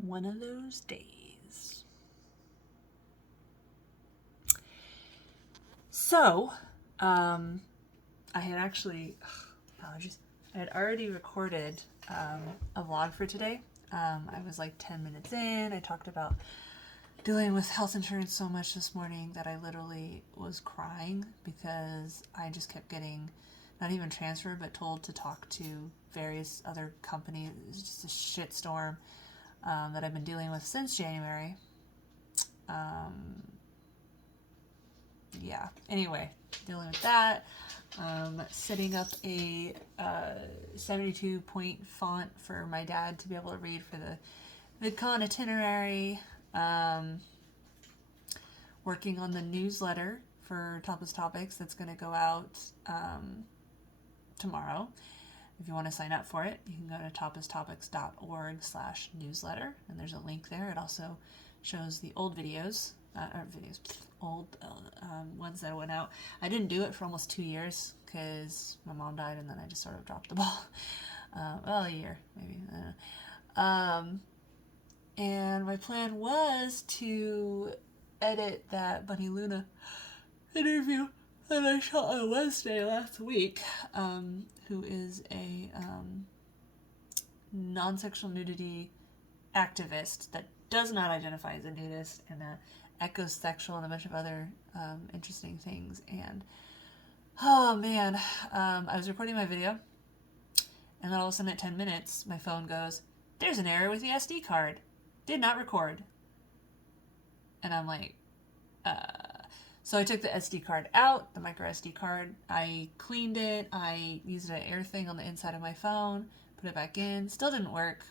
One of those days. So, I had actually, apologies, I had already recorded a vlog for today. I was like 10 minutes in. I talked about dealing with health insurance so much this morning that I literally was crying because I just kept getting not even transferred, but told to talk to various other companies. It's just a shitstorm that I've been dealing with since January. Yeah, anyway, dealing with that. Setting up a 72-point font for my dad to be able to read for the VidCon itinerary. Working on the newsletter for Topless Topics that's going to go out tomorrow. If you want to sign up for it, you can go to toplesstopics.org/newsletter, and there's a link there. It also shows the old old ones that went out. I didn't do it for almost 2 years because my mom died, and then I just sort of dropped the ball. Well, a year maybe. And my plan was to edit that Bunny Luna interview that I shot on Wednesday last week, who is a non-sexual nudity activist that does not identify as a nudist and ecosexual and a bunch of other interesting things. And oh man, I was recording my video, and then all of a sudden at 10 minutes my phone goes, "There's an error with the SD card. Did not record." And I'm like, so I took the SD card out, the micro SD card. I cleaned it. I used an air thing on the inside of my phone, put it back in. Still didn't work.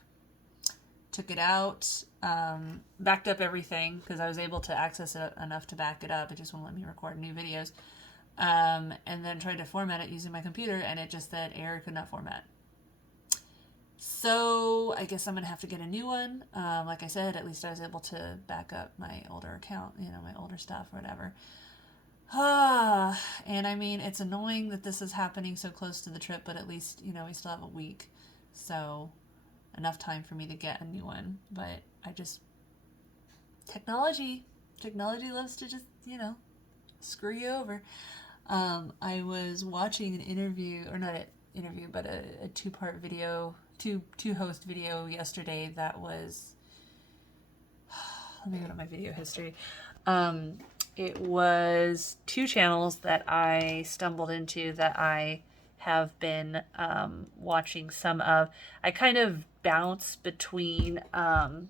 Took it out, backed up everything because I was able to access it enough to back it up. It just won't let me record new videos. And then tried to format it using my computer, and it just said error, could not format. So I guess I'm going to have to get a new one. Like I said, at least I was able to back up my older account, my older stuff or whatever. And I mean, it's annoying that this is happening so close to the trip, but at least, we still have a week. So enough time for me to get a new one. But technology loves to just, screw you over. I was watching an interview, or not an interview, but a two-part video, two-host video yesterday that was, let me go to my video history. It was two channels that I stumbled into that I have been watching some of. I kind of bounce between, oh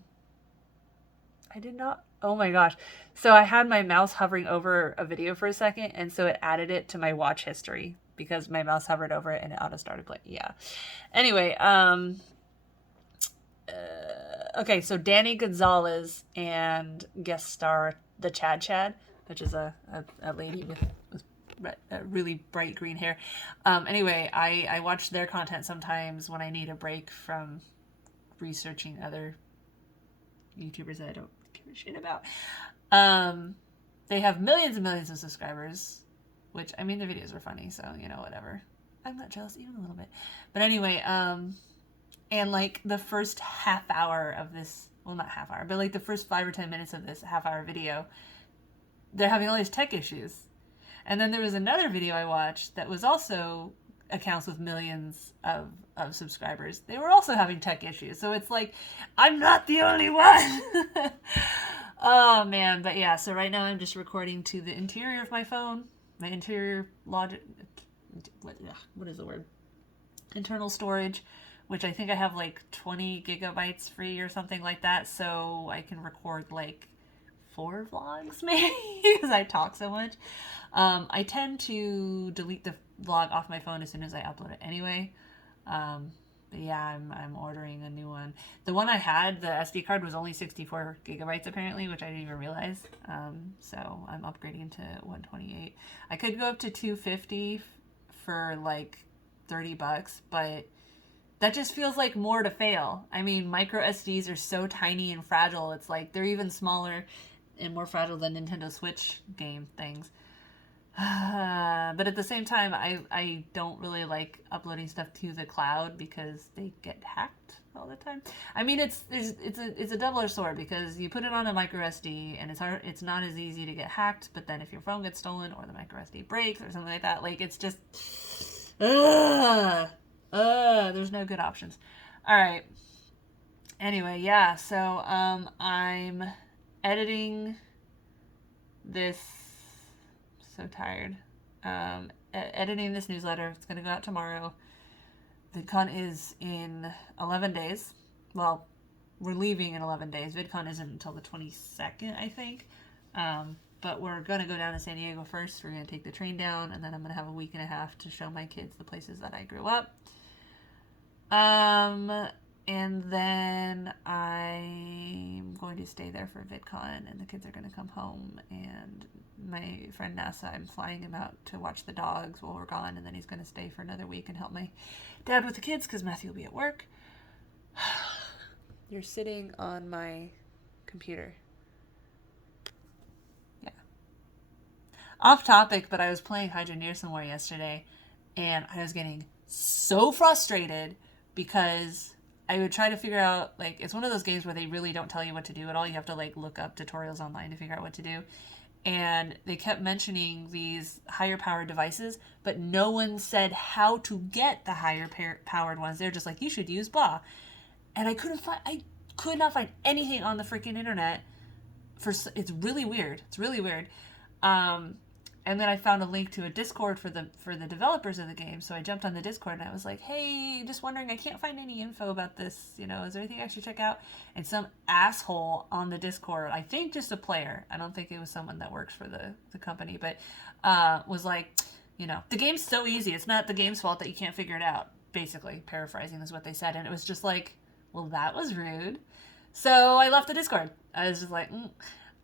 my gosh. So I had my mouse hovering over a video for a second, and so it added it to my watch history because my mouse hovered over it and it auto started playing. Yeah. Anyway, okay, so Danny Gonzalez and guest star the Chad, which is a lady with really bright green hair. Anyway, I watch their content sometimes when I need a break from researching other YouTubers that I don't give a shit about. They have millions and millions of subscribers, which, I mean, their videos are funny, so, whatever. I'm not jealous even a little bit. But anyway, and like the first half hour of this, well, not half hour, but like the first 5 or 10 minutes of this half-hour video, they're having all these tech issues. And then there was another video I watched that was also accounts with millions of subscribers. They were also having tech issues. So it's like, I'm not the only one. Oh, man. But yeah, so right now I'm just recording to the interior of my phone. My interior what is the word? Internal storage, which I think I have like 20 gigabytes free or something like that. So I can record like 4 vlogs maybe because I talk so much. I tend to delete the vlog off my phone as soon as I upload it anyway. But yeah, I'm ordering a new one. The one I had, the SD card, was only 64 gigabytes apparently, which I didn't even realize. So I'm upgrading to 128. I could go up to 250 for like $30, but that just feels like more to fail. I mean, micro SDs are so tiny and fragile. It's like they're even smaller and more fragile than Nintendo Switch game things. But at the same time, I don't really like uploading stuff to the cloud because they get hacked all the time. I mean, it's a double-edged sword because you put it on a micro SD and it's not as easy to get hacked. But then if your phone gets stolen or the micro SD breaks or something like that, like it's just, there's no good options. All right. Anyway, yeah. So I'm editing this. So tired. Editing this newsletter. It's going to go out tomorrow. VidCon is in 11 days. Well, we're leaving in 11 days. VidCon isn't until the 22nd, I think. But we're going to go down to San Diego first. We're going to take the train down, and then I'm going to have a week and a half to show my kids the places that I grew up. And then I'm going to stay there for VidCon, and the kids are going to come home, and my friend NASA, I'm flying him out to watch the dogs while we're gone, and then he's going to stay for another week and help my dad with the kids because Matthew will be at work. You're sitting on my computer. Yeah. Off topic, but I was playing Hydra Near some more yesterday, and I was getting so frustrated because I would try to figure out, like, it's one of those games where they really don't tell you what to do at all. You have to, like, look up tutorials online to figure out what to do. And they kept mentioning these higher powered devices, but no one said how to get the higher powered ones. They're just like, you should use blah. And I could not find anything on the freaking internet. It's really weird. It's really weird. And then I found a link to a Discord for the developers of the game. So I jumped on the Discord and I was like, hey, just wondering, I can't find any info about this. You know, is there anything I should check out? And some asshole on the Discord, I think just a player, I don't think it was someone that works for the company, but was like, you know, the game's so easy. It's not the game's fault that you can't figure it out. Basically, paraphrasing is what they said. And it was just like, well, that was rude. So I left the Discord. I was just like,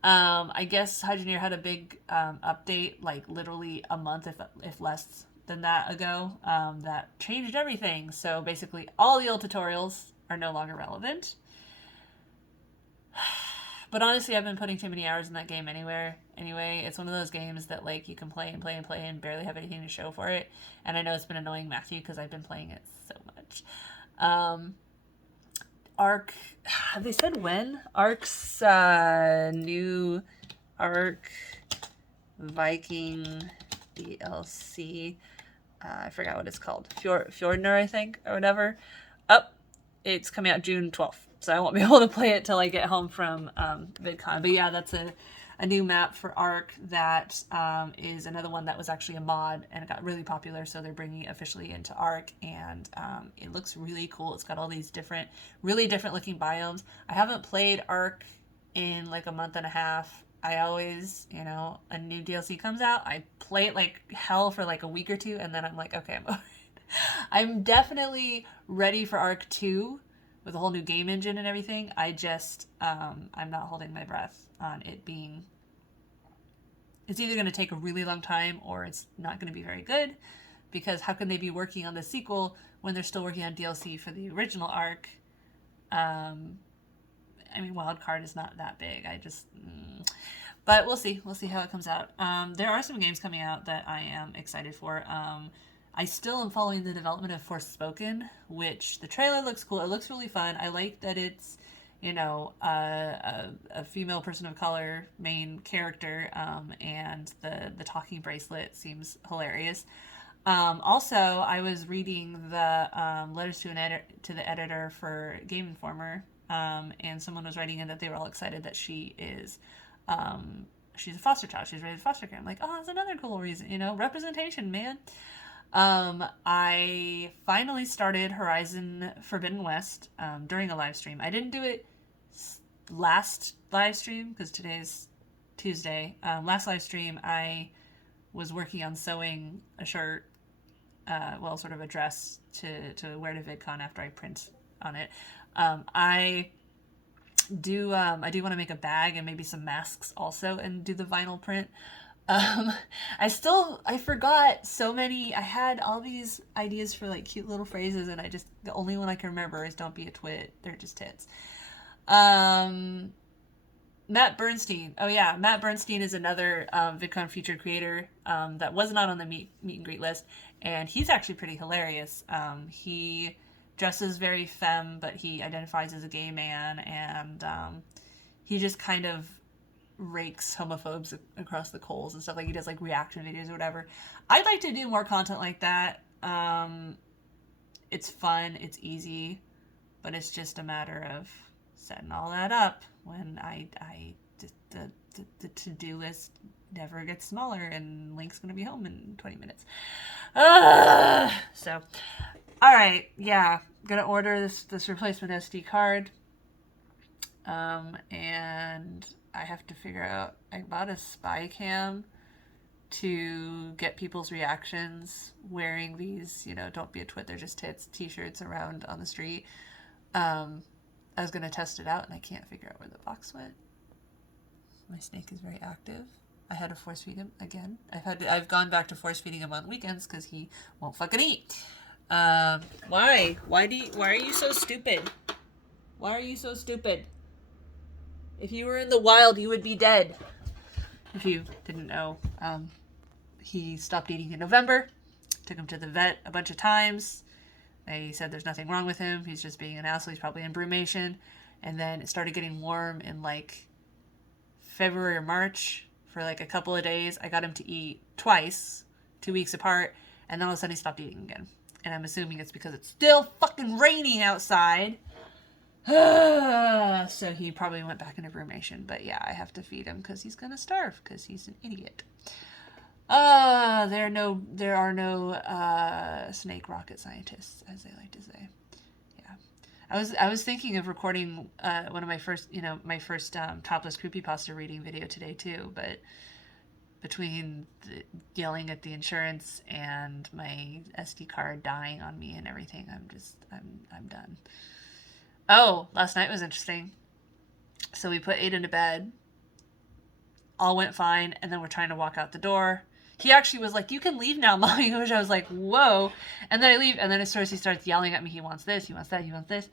I guess Hydra Near had a big update, like literally a month, if less than that ago, that changed everything. So basically, all the old tutorials are no longer relevant. But honestly, I've been putting too many hours in that game anyway. It's one of those games that like you can play and play and play and barely have anything to show for it. And I know it's been annoying Matthew because I've been playing it so much. Arc, have they said when? Arc's new Arc Viking DLC. I forgot what it's called. Fjordner, I think, or whatever. It's coming out June 12th. So I won't be able to play it till I get home from VidCon. But yeah, that's a new map for Arc that is another one that was actually a mod and it got really popular, so they're bringing it officially into Arc, and it looks really cool. It's got all these really different looking biomes. I haven't played Arc in like a month and a half. I always, you know, a new DLC comes out, I play it like hell for like a week or two, and then I'm like, okay, I'm over it. I'm definitely ready for Arc 2 with a whole new game engine and everything. I just, I'm not holding my breath on it being, it's either going to take a really long time or it's not going to be very good, because how can they be working on the sequel when they're still working on DLC for the original Arc? I mean, Wildcard is not that big. But we'll see. We'll see how it comes out. There are some games coming out that I am excited for. I still am following the development of Forspoken, which the trailer looks cool. It looks really fun. I like that it's, you know, a female person of color main character, and the talking bracelet seems hilarious. Also, I was reading the letters to the editor for Game Informer, and someone was writing in that they were all excited that she is, she's a foster child. She's raised foster care. I'm like, oh, that's another cool reason, you know, representation, man. I finally started Horizon Forbidden West during a live stream. I didn't do it last live stream because today's Tuesday. Last live stream, I was working on sewing a shirt, sort of a dress to wear to VidCon after I print on it. I do want to make a bag and maybe some masks also and do the vinyl print. I forgot so many. I had all these ideas for like cute little phrases, and the only one I can remember is "Don't be a twit." They're just tits. Matt Bernstein. Oh yeah, Matt Bernstein is another VidCon featured creator that was not on the meet and greet list, and he's actually pretty hilarious. He dresses very femme, but he identifies as a gay man, and he just kind of rakes homophobes across the coals and stuff. Like he does like reaction videos or whatever. I'd like to do more content like that. It's fun, it's easy, but it's just a matter of setting all that up when the to-do list never gets smaller and Link's gonna be home in 20 minutes. So, all right, yeah, gonna order this replacement SD card, and I have to figure out. I bought a spy cam to get people's reactions wearing these, don't be a twit, they're just tits t-shirts around on the street. I was going to test it out and I can't figure out where the box went. My snake is very active. I had to force feed him again. I've gone back to force feeding him on weekends because he won't fucking eat. Why? Why are you so stupid? Why are you so stupid? If you were in the wild, you would be dead. If you didn't know, he stopped eating in November. Took him to the vet a bunch of times. They said there's nothing wrong with him. He's just being an asshole. He's probably in brumation. And then it started getting warm in like February or March for like a couple of days. I got him to eat twice, 2 weeks apart. And then all of a sudden he stopped eating again. And I'm assuming it's because it's still fucking raining outside. So he probably went back into brumation. But yeah, I have to feed him because he's going to starve because he's an idiot. There are no snake rocket scientists, as they like to say. Yeah, I was thinking of recording one of my first, topless creepypasta reading video today too, but between yelling at the insurance and my SD card dying on me and everything, I'm done. Oh, last night was interesting. So we put Aiden to bed. All went fine, and then we're trying to walk out the door. He actually was like, "You can leave now, Mommy," which I was like, "Whoa!" And then I leave, and then he starts yelling at me. He wants this, he wants that, he wants this.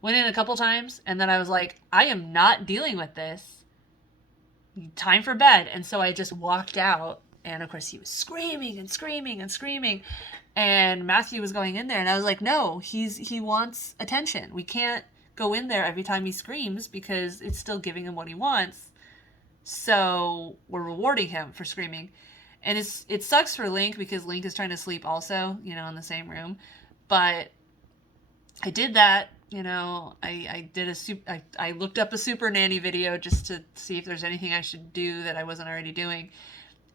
Went in a couple times, and then I was like, "I am not dealing with this. Time for bed." And so I just walked out, and of course he was screaming and screaming and screaming, and Matthew was going in there, and I was like, "No, he wants attention. We can't go in there every time he screams because it's still giving him what he wants. So we're rewarding him for screaming." And it sucks for Link because Link is trying to sleep also, in the same room. But I did that, I looked up a super nanny video just to see if there's anything I should do that I wasn't already doing.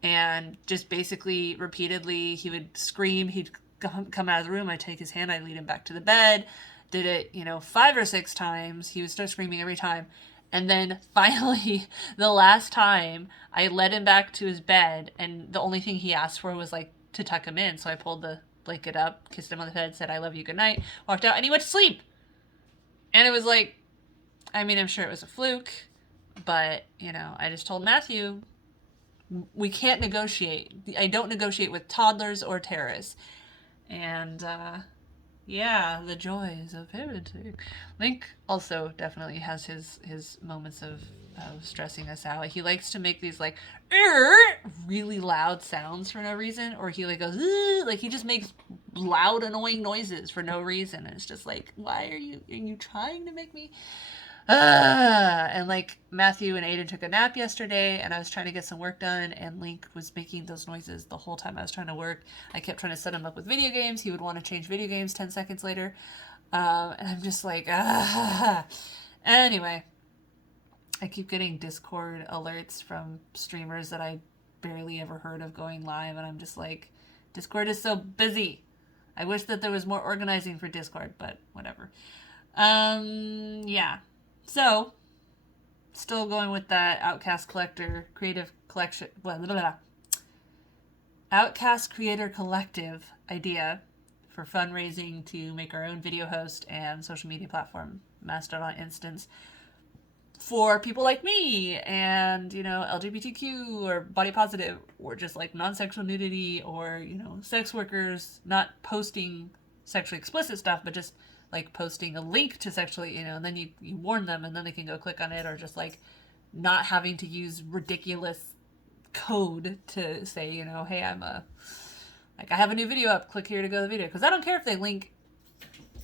And just basically repeatedly he would scream, he'd come out of the room, I'd take his hand, I'd lead him back to the bed, did it, 5 or 6 times. He would start screaming every time. And then finally, the last time, I led him back to his bed, and the only thing he asked for was, to tuck him in. So I pulled the blanket up, kissed him on the head, said, "I love you, good night," walked out, and he went to sleep. And it was like, I'm sure it was a fluke, but, I just told Matthew, we can't negotiate. I don't negotiate with toddlers or terrorists. And, yeah, the joys of parenting. Link also definitely has his moments of stressing us out. He likes to make these really loud sounds for no reason, or he goes he just makes loud annoying noises for no reason. And it's just like, why are you trying to make me? And Matthew and Aiden took a nap yesterday, and I was trying to get some work done, and Link was making those noises the whole time I was trying to work. I kept trying to set him up with video games. He would want to change video games 10 seconds later. And I'm just like, Anyway, I keep getting Discord alerts from streamers that I barely ever heard of going live, and I'm just like, Discord is so busy. I wish that there was more organizing for Discord, but whatever. Yeah. So, still going with that Outcast Collector Creative Collection, Outcast Creator Collective idea for fundraising to make our own video host and social media platform, Mastodon instance, for people like me and, LGBTQ or body positive or just non-sexual nudity or, sex workers, not posting sexually explicit stuff, but just posting a link to sexually, and then you warn them and then they can go click on it, or just not having to use ridiculous code to say, you know, hey, I have a new video up, click here to go to the video. Because I don't care if they link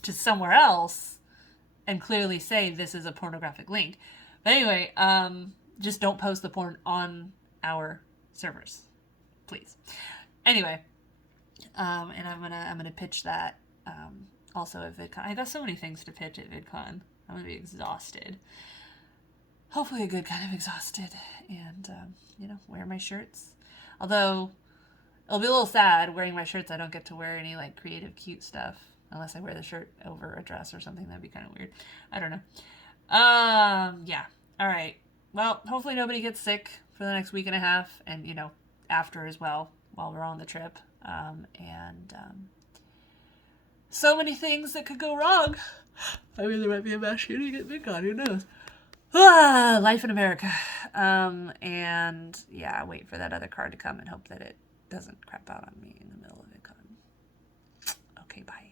to somewhere else and clearly say this is a pornographic link. But anyway, just don't post the porn on our servers, please. Anyway, and I'm gonna pitch that also at VidCon. I got so many things to pitch at VidCon. I'm gonna be exhausted. Hopefully a good kind of exhausted, and you know, wear my shirts. Although it'll be a little sad wearing my shirts. I don't get to wear any like creative, cute stuff unless I wear the shirt over a dress or something. That'd be kind of weird. I don't know. Yeah. All right. Well, hopefully nobody gets sick for the next week and a half, and you know, after as well, while we're on the trip. So many things that could go wrong. I mean, there might be a mass shooting at VidCon. Who knows? Life in America. And yeah, wait for that other card to come and hope that it doesn't crap out on me in the middle of VidCon. Okay, bye.